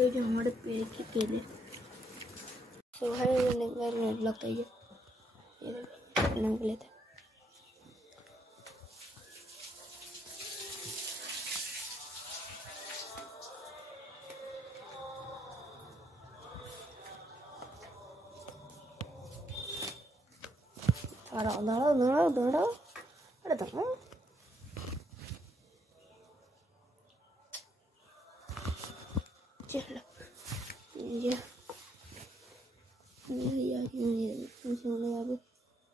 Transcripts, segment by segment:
ये जो हमारे पेड़ के केले तो है लगता है ये नंग लेते हैं। दौड़ो अरे दौड़ो चलो ये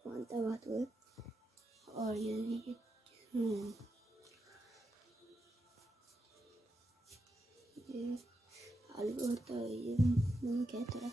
मानता बात हुए और ये आलू होता है ये मैंने कहता है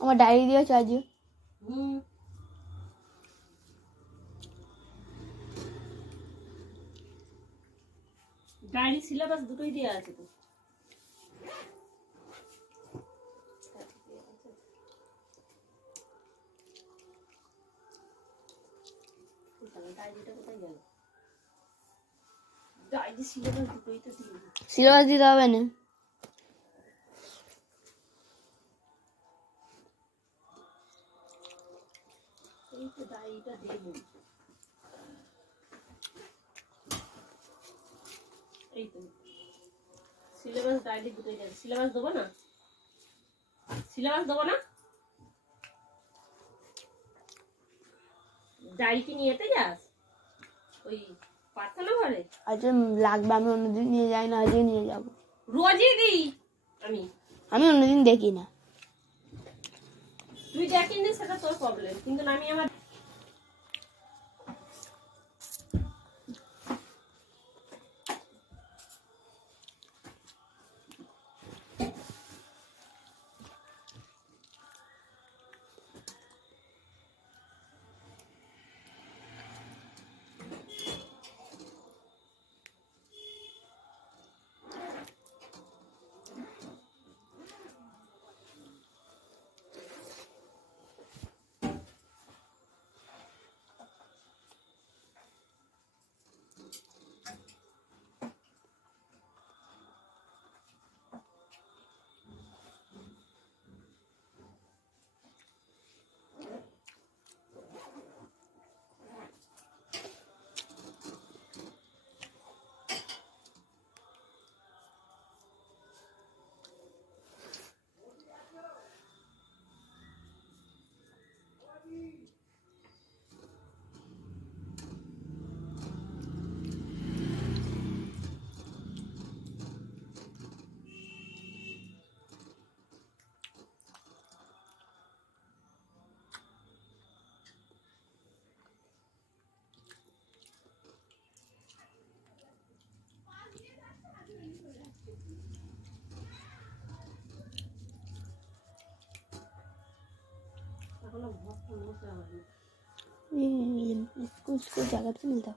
আমার ডায়েরি দিয়েছে আজ ডায়েরি সিলেবাস দুটোই দেয়া আছে তো ডায়েরিটা কোথায় গেল ডায়েরি সিলেবাস দুটোই তো দিই সিলেবাস দিতে হবে না ডায়েরিটা দেব এই তো সিলেবাস ডায়েরি দুটোই যাবে সিলেবাস দেবো না ডায়েরি কি নিয়ে যাস ওই প্রার্থনা ঘরে আজ লাগবে আমি অন্যদিন নিয়ে যাই না আজই নিয়ে যাব রোজই দিই আমি অন্যদিন দেখি না তুই দেখিস সেটা তোর প্রবলেম কিন্তু আমি আমার स्कूल जगह से मिलता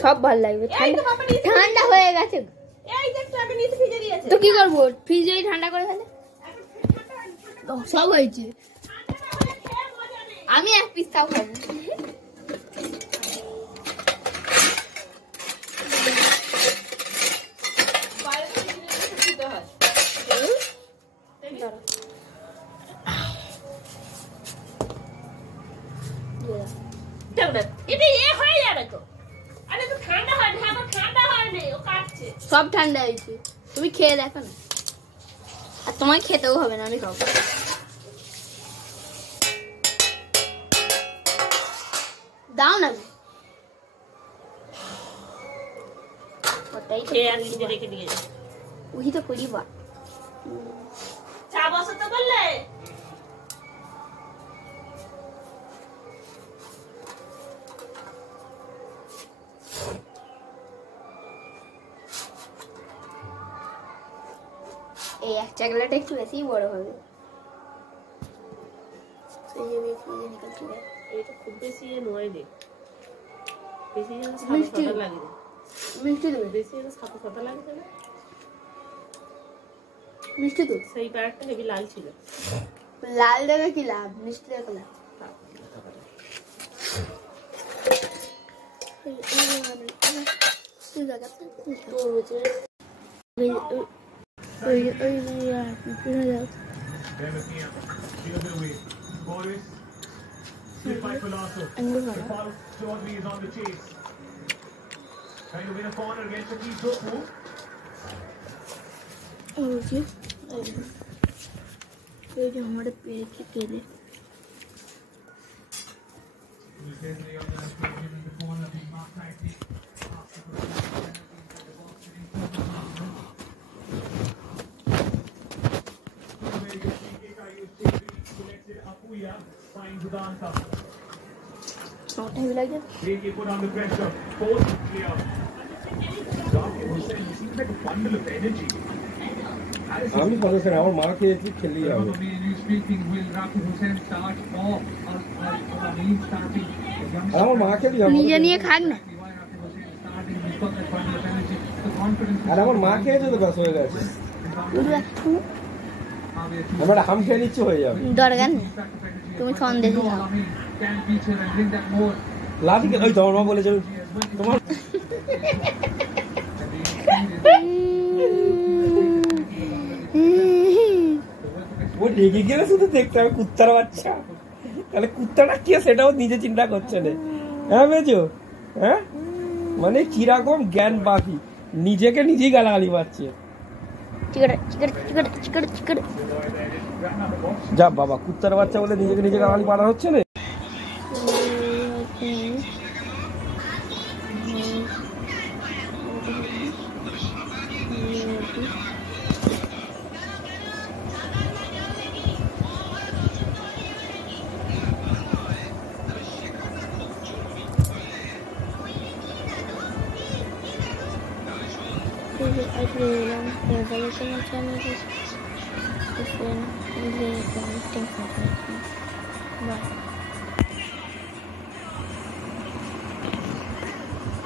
सब ভাল লাগবে ঠান্ডা হয়ে গেছে তো কি করব ফ্রিজে ঠান্ডা করে ফেলে সব হয়েছে আমি এক পিস তাও খাবো सब ठंडा হয়েছে তুমি খেয়ে দেখো না আর তোমায় খেতেও হবে না আমি খাবো দাও না ওটাই তো খেয়ে আর নিজে রেখে দিয়ে যা। ওই তো করি বা চা বসাতে বললে এই এক চাকলাটা একটু বেশি বড় হবে সেই জন্য ফ্রিজে নিকালছি এটা খুব বেশি নয় রে, বেশি যেন মিষ্টি। সাদা লাগে রে। মিষ্টি দেবে বেশি যেন সাদা লাগে না। মিষ্টি তো সেই প্যাকেটটা হেভি লাল ছিল। লাল দেবে কি লাভ মিষ্টি দেবে লাভ हमारे पेड़ के केले भी लग गया আমি সদস্য আমার মা খেয়েছি খেলেই হবে আমার মা খেলি নিজে নিয়ে খাক না আর আমার মা খেয়েছে তো ব্যাস হয়ে গেছে আমার হাম খেয়ে নিচ্ছে হয়ে যাবে দরকার নেই তুমি সন্দেশ খাও লাঠিকে ওই তোমার মা বলেছে তোমার ও রেগে গেলে শুধু দেখতে হবে কুত্তার বাচ্চা তাহলে কুত্তাটা কে সেটাও নিজে চিন্তা করছে না হ্যাঁ বেজো হ্যাঁ মানে কিরকম জ্ঞান বাকি নিজেকে নিজেই গালাগালি পাচ্ছে যা বাবা কুত্তার বাচ্চা বলে নিজেকে নিজে গালাগালি পাড়া হচ্ছে না Bye.